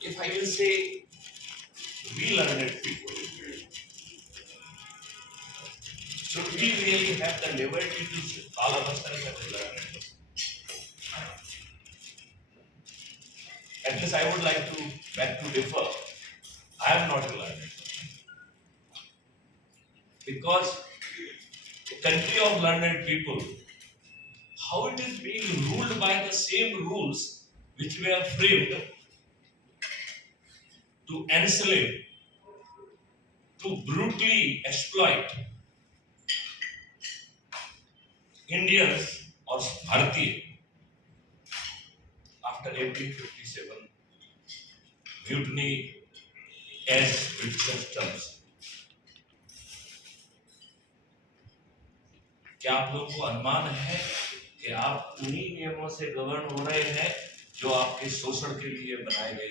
if I will say we learned people, should we really have the liberty to call ourselves as a learned person? At least I would like to beg to differ. I am not a learned person. Because a country of learned people, how it is being ruled by the same rules which were framed to enslave, to brutally exploit Indians or Bharatiya after 1857 mutiny as British customs. क्या आप लोगों को अनुमान है कि आप उन्हीं नियमों से गवर्न हो रहे हैं जो आपके शोषण के लिए बनाए गए